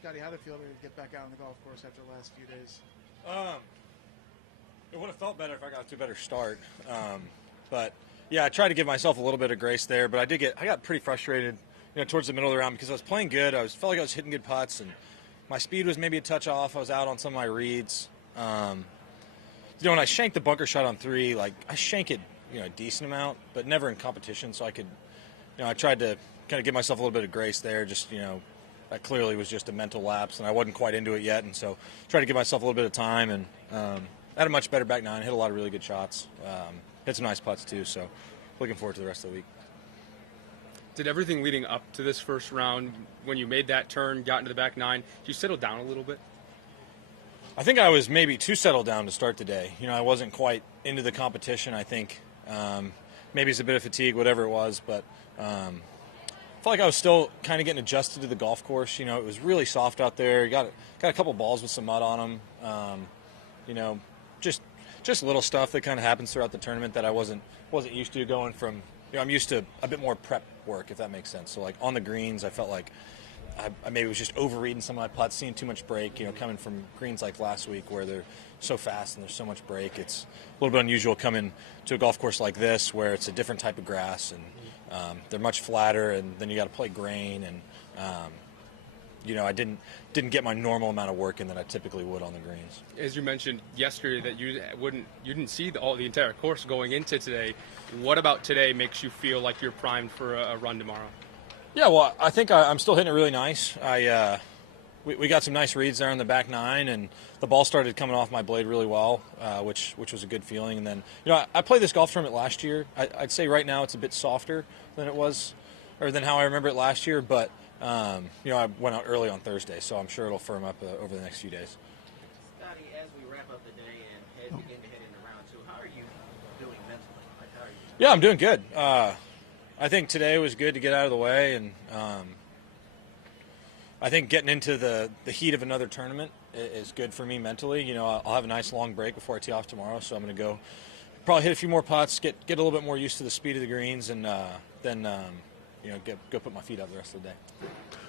Scottie, how did it feel to get back out on the golf course after the last few days? It would have felt better if I got to a better start. But yeah, I tried to give myself a little bit of grace there, but I got pretty frustrated, towards the middle of the round because I was playing good. Felt like I was hitting good putts, and my speed was maybe a touch off. I was out on some of my reads. When I shanked the bunker shot on 3, like I shank it, a decent amount, but never in competition. So I could, I tried to kind of give myself a little bit of grace there. Just, that clearly was just a mental lapse, and I wasn't quite into it yet. And so tried to give myself a little bit of time, and I had a much better back 9. Hit a lot of really good shots. Hit some nice putts too. So looking forward to the rest of the week. Did everything leading up to this first round, when you made that turn, got into the back 9, did you settle down a little bit? I think I was maybe too settled down to start the day. I wasn't quite into the competition. I think maybe it's a bit of fatigue, whatever it was, but I felt like I was still kind of getting adjusted to the golf course. It was really soft out there. Got a couple balls with some mud on them. Just little stuff that kind of happens throughout the tournament that I wasn't used to, going from. I'm used to a bit more prep work, if that makes sense. So like on the greens, I felt like I maybe was just overreading some of my putts, seeing too much break, coming from greens like last week where they're so fast and there's so much break. It's a little bit unusual coming to a golf course like this where it's a different type of grass and they're much flatter, and then you got to play grain, and I didn't get my normal amount of work in that I typically would on the greens. As you mentioned yesterday that you didn't see the entire course going into today. What about today makes you feel like you're primed for a run tomorrow? Yeah, well, I think I'm still hitting it really nice. We got some nice reads there on the back 9, and the ball started coming off my blade really well, which was a good feeling. And then, I played this golf tournament last year. I'd say right now it's a bit softer than it was, or than how I remember it last year. But I went out early on Thursday, so I'm sure it'll firm up over the next few days. Scottie, as we wrap up the day and begin to head into round 2, how are you doing mentally? How are you? Yeah, I'm doing good. I think today was good to get out of the way, and I think getting into the heat of another tournament is good for me mentally. I'll have a nice long break before I tee off tomorrow, so I'm going to go probably hit a few more putts, get a little bit more used to the speed of the greens, and then go put my feet up the rest of the day.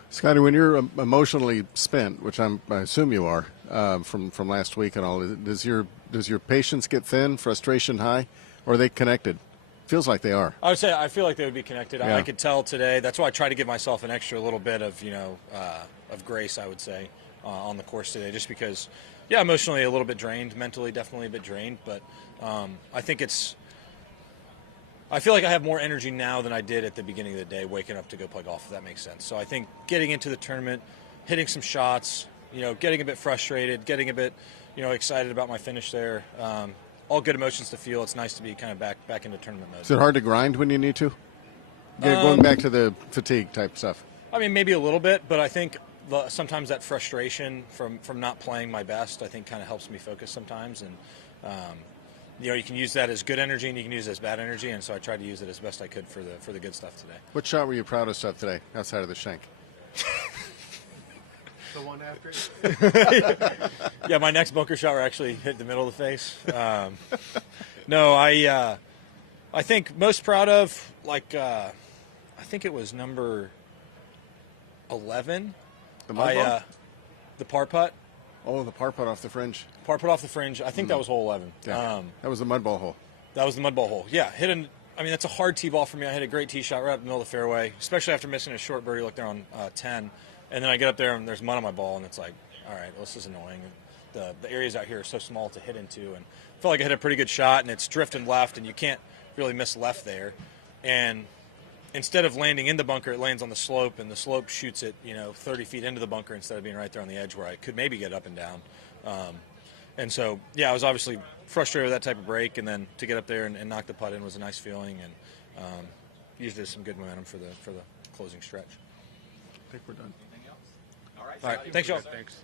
Scottie, when you're emotionally spent, which I assume you are from last week and all, does your patience get thin, frustration high, or are they connected? Feels like they are. I would say I feel like they would be connected. Yeah. I could tell today. That's why I try to give myself an extra little bit of of grace, I would say, on the course today, just because, emotionally a little bit drained, mentally definitely a bit drained, but I think I feel like I have more energy now than I did at the beginning of the day, waking up to go play golf, if that makes sense. So I think getting into the tournament, hitting some shots, getting a bit frustrated, getting a bit, excited about my finish there. All good emotions to feel. It's nice to be kind of back into tournament mode. Is it hard to grind when you need to? Going back to the fatigue type stuff. I mean, maybe a little bit, but I think sometimes that frustration from not playing my best, I think kind of helps me focus sometimes. And, you can use that as good energy and you can use it as bad energy. And so I tried to use it as best I could for the good stuff today. What shot were you proudest of today outside of the shank? The one after? Yeah, my next bunker shot were actually hit the middle of the face. No, I think most proud of, I think it was number 11. The mud ball? The par putt. Oh, the par putt off the fringe. Par putt off the fringe. I think that was hole 11. Yeah. That was the mud ball hole. That was the mud ball hole. Yeah, that's a hard tee ball for me. I hit a great tee shot right up the middle of the fairway, especially after missing a short birdie look there on 10. And then I get up there and there's mud on my ball, and it's like, all right, well, this is annoying. The areas out here are so small to hit into, and I felt like I hit a pretty good shot, and it's drifting left, and you can't really miss left there. And instead of landing in the bunker, it lands on the slope, and the slope shoots it, 30 feet into the bunker instead of being right there on the edge where I could maybe get up and down. And so, I was obviously frustrated with that type of break, and then to get up there and knock the putt in was a nice feeling, and used it as some good momentum for the closing stretch. I think we're done. All right, All right, thanks, y'all. Thanks.